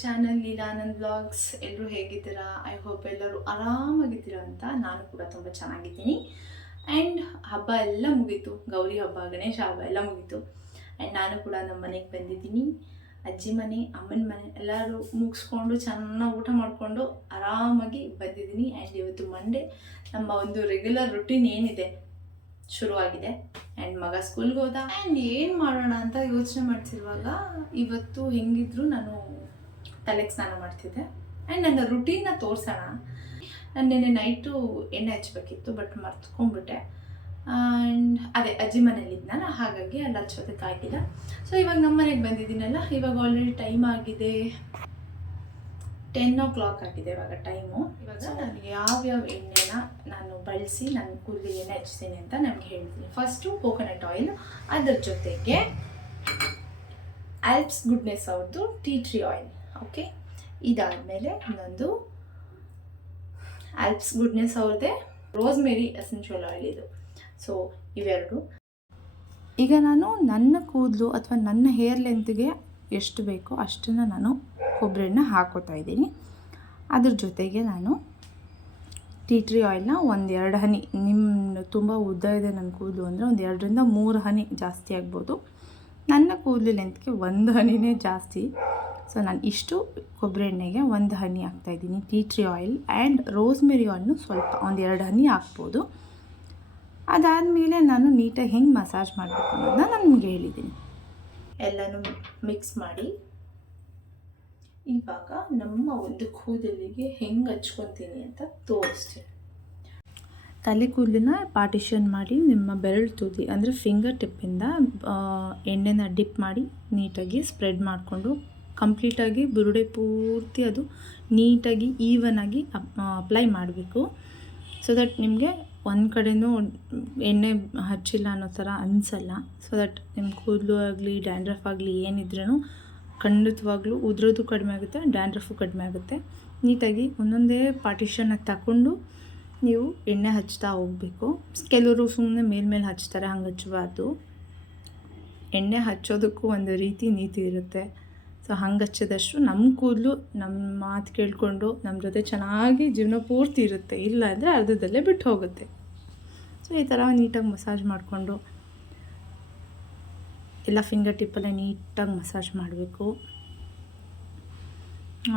Channel ಲೀಲಾನಂದ್ vlogs. ಎಲ್ಲರೂ ಹೇಗಿದ್ದೀರಾ? I hope ಎಲ್ಲರೂ ಆರಾಮಾಗಿದ್ದೀರಾ ಅಂತ. ನಾನು ಕೂಡ ತುಂಬ ಚೆನ್ನಾಗಿದ್ದೀನಿ. ಆ್ಯಂಡ್ ಹಬ್ಬ ಎಲ್ಲ ಮುಗೀತು, ಗೌರಿ ಹಬ್ಬ, ಗಣೇಶ ಹಬ್ಬ ಎಲ್ಲ ಮುಗೀತು. ಆ್ಯಂಡ್ ನಾನು ಕೂಡ ನಮ್ಮ ಮನೆಗೆ ಬಂದಿದ್ದೀನಿ. ಅಜ್ಜಿ ಮನೆ, ಅಮ್ಮನ ಮನೆ ಎಲ್ಲರೂ ಮುಗಿಸ್ಕೊಂಡು ಚೆನ್ನಾಗಿ ಊಟ ಮಾಡಿಕೊಂಡು ಆರಾಮಾಗಿ ಬಂದಿದ್ದೀನಿ. ಆ್ಯಂಡ್ ಇವತ್ತು ಮಂಡೇ, ನಮ್ಮ ಒಂದು ರೆಗ್ಯುಲರ್ ರುಟೀನ್ ಏನಿದೆ ಶುರುವಾಗಿದೆ. ಆ್ಯಂಡ್ ಮಗ ಸ್ಕೂಲ್ಗೆ ಹೋದ. ಆ್ಯಂಡ್ ಏನು ಮಾಡೋಣ ಅಂತ ಯೋಚನೆ ಮಾಡ್ತಿರುವಾಗ ಇವತ್ತು ಹೆಂಗಿದ್ರು ನಾನು ತಲೆಗೆ ಸ್ನಾನ ಮಾಡ್ತಿದ್ದೆ. ಆ್ಯಂಡ್ ನನ್ನ ರುಟೀನ್ನ ತೋರಿಸೋಣ. ನಾನು ನಿನ್ನೆ ನೈಟು ಎಣ್ಣೆ ಹಚ್ಚಬೇಕಿತ್ತು, ಬಟ್ ಮರ್ತ್ಕೊಂಡ್ಬಿಟ್ಟೆ. ಆ್ಯಂಡ್ ಅದೇ ಅಜ್ಜಿ ಮನೇಲಿದ್ನಲ್ಲ, ಹಾಗಾಗಿ ಅಲ್ಲಿ ಹಚ್ಚೋದಕ್ಕಾಗಿಲ್ಲ. ಸೊ ಇವಾಗ ನಮ್ಮ ಮನೆಗೆ ಬಂದಿದ್ದೀನಲ್ಲ, ಇವಾಗ ಆಲ್ರೆಡಿ ಟೈಮ್ ಆಗಿದೆ 10 ಆಗಿದೆ ಇವಾಗ ಟೈಮು. ಇವಾಗ ನಾನು ಯಾವ್ಯಾವ ಎಣ್ಣೆನ ನಾನು ಬಳಸಿ ನನ್ನ ಕೂದಲಿಗೆ ಎಣ್ಣೆ ಹಚ್ತೀನಿ ಅಂತ ನನಗೆ ಹೇಳ್ತೀನಿ. ಫಸ್ಟು ಕೋಕೋನಟ್ ಆಯಿಲ್, ಅದರ ಜೊತೆಗೆ ಆಲ್ಪ್ಸ್ ಗುಡ್ನೆಸ್ ಅವ್ರದ್ದು ಟೀ ಟ್ರೀ ಆಯಿಲ್. ಓಕೆ, ಇದಾದಮೇಲೆ ಇನ್ನೊಂದು ಆಲ್ಪ್ಸ್ ಗುಡ್ನೆಸ್ ಅವ್ರದ್ದೇ ರೋಸ್ಮೇರಿ ಎಸೆನ್ಷಿಯಲ್ ಆಯಿಲ್ ಇದು. ಸೊ ಇವೆರಡು. ಈಗ ನಾನು ನನ್ನ ಕೂದಲು ಅಥವಾ ನನ್ನ ಹೇರ್ ಲೆಂತ್ಗೆ ಎಷ್ಟು ಬೇಕೋ ಅಷ್ಟನ್ನು ನಾನು ಕೊಬ್ಬರಿ ಎಣ್ಣೆ ಹಾಕೋತಾ ಇದ್ದೀನಿ. ಅದ್ರ ಜೊತೆಗೆ ನಾನು ಟೀ ಟ್ರೀ ಆಯಿಲ್ನ 1-2 ಹನಿ, ನಿಮ್ಮ ತುಂಬ ಉದ್ದ ಇದೆ ನನ್ನ ಕೂದಲು ಅಂದರೆ 1-2-3 ಹನಿ ಜಾಸ್ತಿ ಆಗ್ಬೋದು. ನನ್ನ ಕೂದಲು ಲೆಂತ್ಗೆ 1 ಹನಿನೇ ಜಾಸ್ತಿ. ಸೊ ನಾನು ಇಷ್ಟು ಕೊಬ್ಬರಿ ಎಣ್ಣೆಗೆ 1 ಹನಿ ಹಾಕ್ತಾಯಿದ್ದೀನಿ tea tree oil. And rosemary ಆಯಿಲ್ನು ಸ್ವಲ್ಪ 1-2 ಹನಿ ಹಾಕ್ಬೋದು. ಅದಾದಮೇಲೆ ನಾನು ನೀಟಾಗಿ ಹೆಂಗೆ ಮಸಾಜ್ ಮಾಡಬೇಕು ಅನ್ನೋದನ್ನ ನಾನು ನಿಮಗೆ ಹೇಳಿದ್ದೀನಿ. ಎಲ್ಲನೂ ಮಿಕ್ಸ್ ಮಾಡಿ ಇವಾಗ ನಮ್ಮ ಒಂದು ಕೂದಲಿಗೆ ಹೆಂಗೆ ಹಚ್ಕೊತೀನಿ ಅಂತ ತೋರಿಸ್ತೀನಿ. ತಲೆ ಕೂದಲನ್ನ ಪಾರ್ಟಿಷನ್ ಮಾಡಿ ನಿಮ್ಮ ಬೆರಳು ತುದಿ ಅಂದರೆ ಫಿಂಗರ್ ಟಿಪ್ಪಿಂದ ಎಣ್ಣೆನ ಡಿಪ್ ಮಾಡಿ ನೀಟಾಗಿ ಸ್ಪ್ರೆಡ್ ಮಾಡಿಕೊಂಡು ಕಂಪ್ಲೀಟಾಗಿ ಬುರುಡೆ ಪೂರ್ತಿ ಅದು ನೀಟಾಗಿ ಈವನಾಗಿ ಅಪ್ಲೈ ಮಾಡಬೇಕು. ಸೊ ದಟ್ ನಿಮಗೆ ಒಂದು ಕಡೆಯೂ ಎಣ್ಣೆ ಹಚ್ಚಿಲ್ಲ ಅನ್ನೋ ಥರ ಅನಿಸಲ್ಲ. ಸೊ ದಟ್ ನಿಮ್ಮ ಕೂದಲು ಆಗಲಿ ಡ್ಯಾಂಡ್ರಫ್ ಆಗಲಿ ಏನಿದ್ರೂ ಖಂಡಿತವಾಗ್ಲೂ ಉದುರೋದು ಕಡಿಮೆ ಆಗುತ್ತೆ, ಡ್ಯಾಂಡ್ರಫು ಕಡಿಮೆ ಆಗುತ್ತೆ. ನೀಟಾಗಿ ಒಂದೊಂದೇ ಪಾರ್ಟಿಷನ್ನ ತಗೊಂಡು ನೀವು ಎಣ್ಣೆ ಹಚ್ತಾ ಹೋಗಬೇಕು. ಕೆಲವರು ಸುಮ್ಮನೆ ಮೇಲ್ಮೇಲೆ ಹಚ್ತಾರೆ, ಹಂಗೆ ಹಚ್ಚಬಾರ್ದು. ಎಣ್ಣೆ ಹಚ್ಚೋದಕ್ಕೂ ಒಂದು ರೀತಿ ನೀತಿ ಇರುತ್ತೆ. ಸೊ ಹಂಗೆ ಹಚ್ಚೋದಷ್ಟು ನಮ್ಮ ಕೂದಲು ನಮ್ಮ ಮಾತು ಕೇಳಿಕೊಂಡು ನಮ್ಮ ಜೊತೆ ಚೆನ್ನಾಗಿ ಜೀವನ ಪೂರ್ತಿ ಇರುತ್ತೆ. ಇಲ್ಲ ಅಂದರೆ ಅರ್ಧದಲ್ಲೇ ಬಿಟ್ಟು ಹೋಗುತ್ತೆ. ಸೊ ಈ ಥರ ನೀಟಾಗಿ ಮಸಾಜ್ ಮಾಡಿಕೊಂಡು ಎಲ್ಲ ಫಿಂಗರ್ ಟಿಪ್ಪಲ್ಲೇ ನೀಟಾಗಿ ಮಸಾಜ್ ಮಾಡಬೇಕು.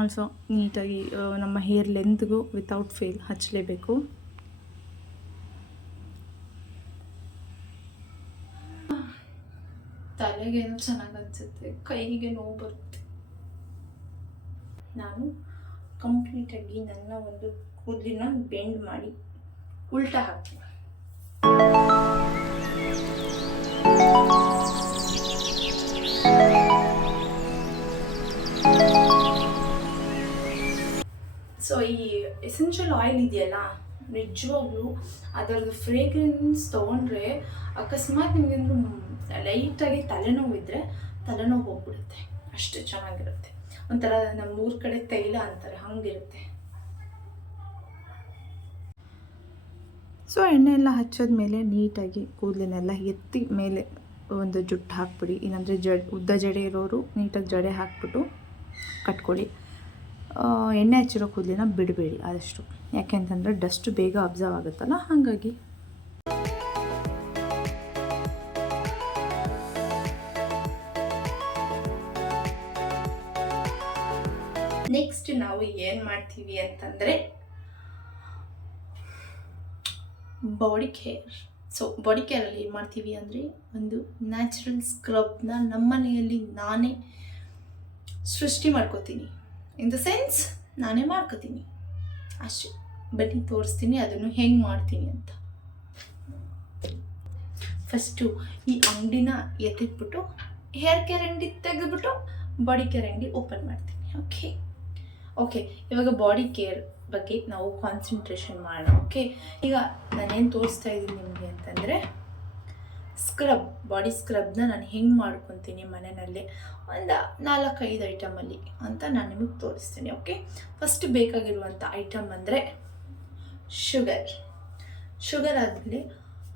ಆಲ್ಸೋ ನೀಟಾಗಿ ನಮ್ಮ ಹೇರ್ ಲೆಂತ್ಗೂ ವಿತೌಟ್ ಫೇಲ್ ಹಚ್ಚಲೇಬೇಕು. ತಲೆಗೇನೋ ಚೆನ್ನಾಗಿ ಅನಿಸುತ್ತೆ, ಕೈಗೆ ನೋವು ಬರುತ್ತೆ. ನಾನು ಕಂಪ್ಲೀಟಾಗಿ ನನ್ನ ಒಂದು ಕೂದಲಿನ ಬೆಂಡ್ ಮಾಡಿ ಉಲ್ಟಾ ಹಾಕ್ತೀನಿ. ಸೊ ಈ ಎಸೆನ್ಷಿಯಲ್ ಆಯಿಲ್ ಇದೆಯಲ್ಲ, ನಿಜವಾಗ್ಲೂ ಅದರದ್ದು ಫ್ರೇಗ್ರೆನ್ಸ್ ತೊಗೊಂಡ್ರೆ ಅಕಸ್ಮಾತ್ ನಿಮಗೇನು ಲೈಟಾಗಿ ತಲೆನೋವು ಇದ್ದರೆ ತಲೆನೋವು ಹೋಗ್ಬಿಡುತ್ತೆ. ಅಷ್ಟು ಚೆನ್ನಾಗಿರುತ್ತೆ. ಒಂಥರ ನಮ್ಮೂರ ಕಡೆ ತೈಲ ಅಂತಾರೆ, ಹಂಗಿರುತ್ತೆ. ಸೊ ಎಣ್ಣೆ ಎಲ್ಲ ಹಚ್ಚೋದ್ಮೇಲೆ ನೀಟಾಗಿ ಕೂದಲನ್ನೆಲ್ಲ ಎತ್ತಿ ಮೇಲೆ ಒಂದು ಜುಟ್ಟು ಹಾಕ್ಬಿಡಿ. ಇಲ್ಲಾಂದರೆ ಉದ್ದ ಜಡೆ ಇರೋರು ನೀಟಾಗಿ ಜಡೆ ಹಾಕ್ಬಿಟ್ಟು ಕಟ್ಕೊಳ್ಳಿ. ಎಣ್ಣೆ ಹಚ್ಚಿರೋ ಕೂದಲಿನ ಬಿಡಬೇಡಿ ಆದಷ್ಟು, ಯಾಕೆಂತಂದರೆ ಡಸ್ಟ್ ಬೇಗ ಅಬ್ಸರ್ವ್ ಆಗುತ್ತಲ್ಲ, ಹಾಗಾಗಿ. ನೆಕ್ಸ್ಟ್ ನಾವು ಏನು ಮಾಡ್ತೀವಿ ಅಂತಂದರೆ ಬಾಡಿ ಕೇರ್. ಸೊ ಬಾಡಿ ಕೇರಲ್ಲಿ ಏನು ಮಾಡ್ತೀವಿ ಅಂದರೆ ಒಂದು ನ್ಯಾಚುರಲ್ ಸ್ಕ್ರಬ್ನ ನಮ್ಮ ಮನೆಯಲ್ಲಿ ನಾನೇ ಸೃಷ್ಟಿ ಮಾಡ್ಕೋತೀನಿ. ಇನ್ ದ ಸೆನ್ಸ್ ನಾನೇ ಮಾಡ್ಕೋತೀನಿ ಅಷ್ಟೇ. ಬನ್ನಿ ತೋರಿಸ್ತೀನಿ ಅದನ್ನು ಹೆಂಗೆ ಮಾಡ್ತೀನಿ ಅಂತ. ಫಸ್ಟು ಈ ಅಂಗಡಿನ ಎತ್ತಿಟ್ಬಿಟ್ಟು ಹೇರ್ ಕೇರ್ ಅಂಗಡಿ ತೆಗೆದುಬಿಟ್ಟು ಬಾಡಿ ಕೇರ್ ಅಂಗಡಿ ಓಪನ್ ಮಾಡ್ತೀನಿ. ಓಕೆ ಇವಾಗ ಬಾಡಿ ಕೇರ್ ಬಗ್ಗೆ ನಾವು ಕಾನ್ಸಂಟ್ರೇಷನ್ ಮಾಡೋಣ. ಓಕೆ, ಈಗ ನಾನೇನು ತೋರಿಸ್ತಾ ಇದ್ದೀನಿ ನಿಮಗೆ ಅಂತಂದರೆ ಸ್ಕ್ರಬ್, ಬಾಡಿ ಸ್ಕ್ರಬ್ನ ನಾನು ಹೆಂಗೆ ಮಾಡ್ಕೊತೀನಿ ಮನೆಯಲ್ಲೇ ಒಂದು 4-5 ಐಟಮಲ್ಲಿ ಅಂತ ನಾನು ನಿಮಗೆ ತೋರಿಸ್ತೀನಿ. ಓಕೆ, ಫಸ್ಟ್ ಬೇಕಾಗಿರುವಂಥ ಐಟಮ್ ಅಂದರೆ ಶುಗರ್ ಆದಮೇಲೆ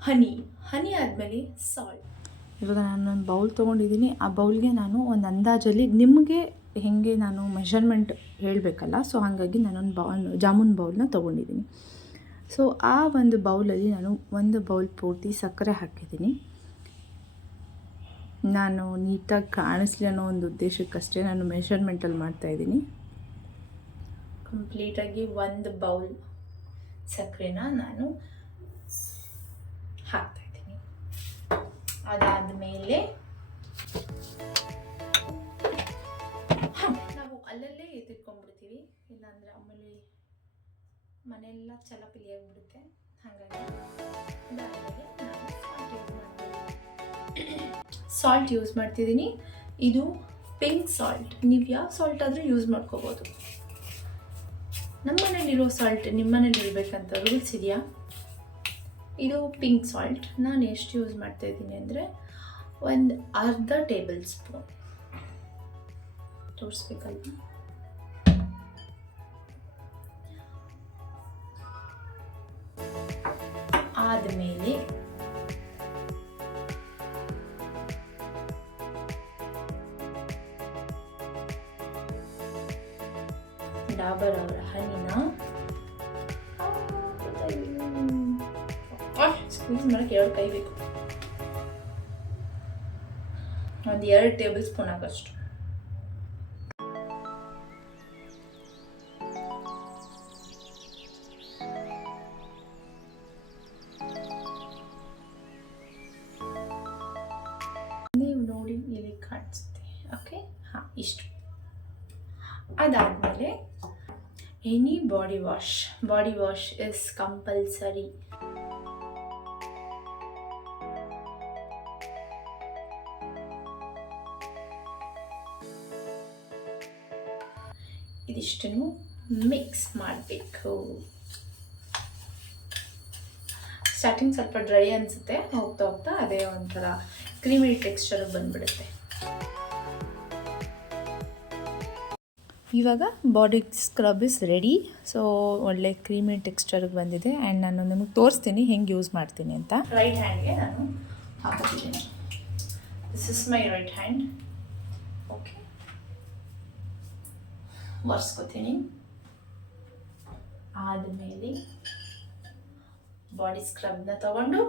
ಹನಿ ಆದಮೇಲೆ ಸಾಲ್ಟ್. ಇವಾಗ ನಾನು ಒಂದು ಬೌಲ್ ತೊಗೊಂಡಿದ್ದೀನಿ. ಆ ಬೌಲ್ಗೆ ನಾನು ಒಂದು ಅಂದಾಜಲ್ಲಿ ನಿಮಗೆ ಹೇಗೆ ನಾನು ಮೆಷರ್ಮೆಂಟ್ ಹೇಳಬೇಕಲ್ಲ, ಸೊ ಹಾಗಾಗಿ ನಾನೊಂದು ಜಾಮೂನ್ ಬೌಲ್ನ ತೊಗೊಂಡಿದ್ದೀನಿ. ಸೊ ಆ ಒಂದು ಬೌಲಲ್ಲಿ ನಾನು ಒಂದು ಬೌಲ್ ಪೂರ್ತಿ ಸಕ್ಕರೆ ಹಾಕಿದ್ದೀನಿ. ನಾನು ನೀಟಾಗಿ ಕಾಣಿಸ್ಲಿ ಅನ್ನೋ ಒಂದು ಉದ್ದೇಶಕ್ಕಷ್ಟೇ ನಾನು ಮೆಷರ್ಮೆಂಟಲ್ಲಿ ಮಾಡ್ತಾಯಿದ್ದೀನಿ. ಕಂಪ್ಲೀಟಾಗಿ ಒಂದು ಬೌಲ್ ಸಕ್ಕರೆನ ನಾನು ಹಾಕ್ತಾಯಿದ್ದೀನಿ. ಅದಾದಮೇಲೆ ನಾವು ಅಲ್ಲಲ್ಲೇ ಎತ್ತಿಟ್ಕೊಂಡ್ಬಿಡ್ತೀವಿ, ಇಲ್ಲಾಂದರೆ ಆಮೇಲೆ ಮನೆಯೆಲ್ಲ ಚಲಪಿಲಿಯಾಗಿಬಿಡುತ್ತೆ. ಹಾಗಾಗಿ ಅದಾದಮೇಲೆ ನಾನು ಸಾಲ್ಟ್ ಯೂಸ್ ಮಾಡ್ತಿದ್ದೀನಿ. ಇದು ಪಿಂಕ್ ಸಾಲ್ಟ್. ನೀವು ಯಾವ ಸಾಲ್ಟ್ ಆದರೂ ಯೂಸ್ ಮಾಡ್ಕೋಬೋದು. ನಮ್ಮ ಮನೇಲಿರೋ ಸಾಲ್ಟ್ ನಿಮ್ಮ ಮನೇಲಿ ಇರಬೇಕಂತ ರೂಲ್ಸ್ ಇದೆಯಾ? ಇದು ಪಿಂಕ್ ಸಾಲ್ಟ್. ನಾನು ಎಷ್ಟು ಯೂಸ್ ಮಾಡ್ತಾಯಿದ್ದೀನಿ ಅಂದರೆ ಒಂದು ಅರ್ಧ ಟೇಬಲ್ ಸ್ಪೂನ್ ತೋರಿಸ್ಬೇಕಲ್ವ. ಆದಮೇಲೆ ಡಾಬರ್ ಅವರ ಹಣ್ಣಿನ ಸ್ಕ್ವೀಸ್ ಮಾಡೋಕ್ಕೆ 2 ಕೈ ಬೇಕು. ಒಂದು 2 ಟೇಬಲ್ ಸ್ಪೂನ್ ಆಗೋಷ್ಟು. ನೀವು ನೋಡಿ ಇಲ್ಲಿ ಕಾಣಿಸುತ್ತೆ. ಓಕೆ, ಹಾಂ, ಇಷ್ಟು. ಅದಾದಮೇಲೆ any body wash is compulsory. ಇದಿಷ್ಟನ್ನು ಮಿಕ್ಸ್ ಮಾಡಬೇಕು. ಸ್ಟಾರ್ಟಿಂಗ್ ಸ್ವಲ್ಪ ಡ್ರೈ ಅನಿಸುತ್ತೆ, ಹೋಗ್ತಾ ಹೋಗ್ತಾ ಅದೇ ಒಂಥರ ಕ್ರೀಮಿ ಟೆಕ್ಸ್ಚರ್ ಬಂದ್ಬಿಡುತ್ತೆ. ಇವಾಗ body scrub is ready. So ಒಳ್ಳೆ ಕ್ರೀಮಿ ಟೆಕ್ಸ್ಚರ್ಗೆ ಬಂದಿದೆ. ಆ್ಯಂಡ್ ನಾನು ನಿಮಗೆ ತೋರಿಸ್ತೀನಿ ಹೆಂಗೆ ಯೂಸ್ ಮಾಡ್ತೀನಿ ಅಂತ. ರೈಟ್ ಹ್ಯಾಂಡ್ಗೆ ನಾನು ಹಾಕೋತಿದ್ದೀನಿ. This is my right hand. Okay, ಒರೆಸ್ಕೊತೀನಿ. ಆದಮೇಲೆ ಬಾಡಿ ಸ್ಕ್ರಬ್ನ ತಗೊಂಡು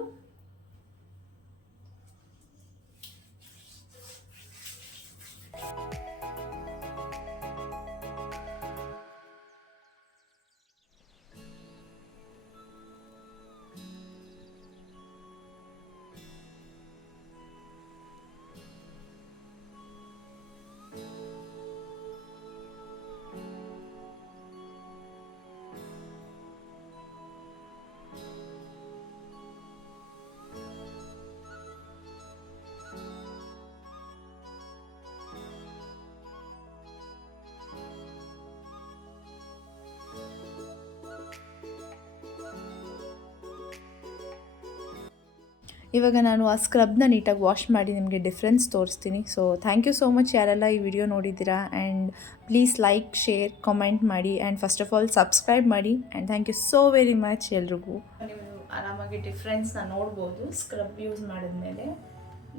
ಇವಾಗ ನಾನು ಆ ಸ್ಕ್ರಬ್ನ ನೀಟಾಗಿ ವಾಶ್ ಮಾಡಿ ನಿಮಗೆ ಡಿಫ್ರೆನ್ಸ್ ತೋರಿಸ್ತೀನಿ. So thank you so much ಯಾರೆಲ್ಲ ಈ ವಿಡಿಯೋ ನೋಡಿದ್ದೀರಾ. And please like, share, comment ಮಾಡಿ. And first of all subscribe ಮಾಡಿ. And thank you so very much ಎಲ್ರಿಗೂ. ನೀವು ಆರಾಮಾಗಿ ಡಿಫ್ರೆನ್ಸ್ನ ನೋಡ್ಬೋದು ಸ್ಕ್ರಬ್ ಯೂಸ್ ಮಾಡಿದ್ಮೇಲೆ.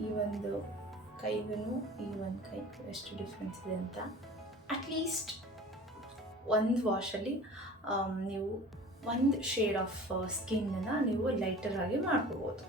ಈ ಒಂದು ಕೈಗೂ ಈ ಒಂದು ಕೈಗೂ ಎಷ್ಟು ಡಿಫ್ರೆನ್ಸ್ ಇದೆ ಅಂತ. ಅಟ್ಲೀಸ್ಟ್ ಒಂದು ವಾಶಲ್ಲಿ ನೀವು ಒಂದು ಶೇಡ್ ಆಫ್ ಸ್ಕಿನ್ನನ್ನು ನೀವು ಲೈಟರ್ ಆಗಿ ಮಾಡ್ಕೋಬೋದು.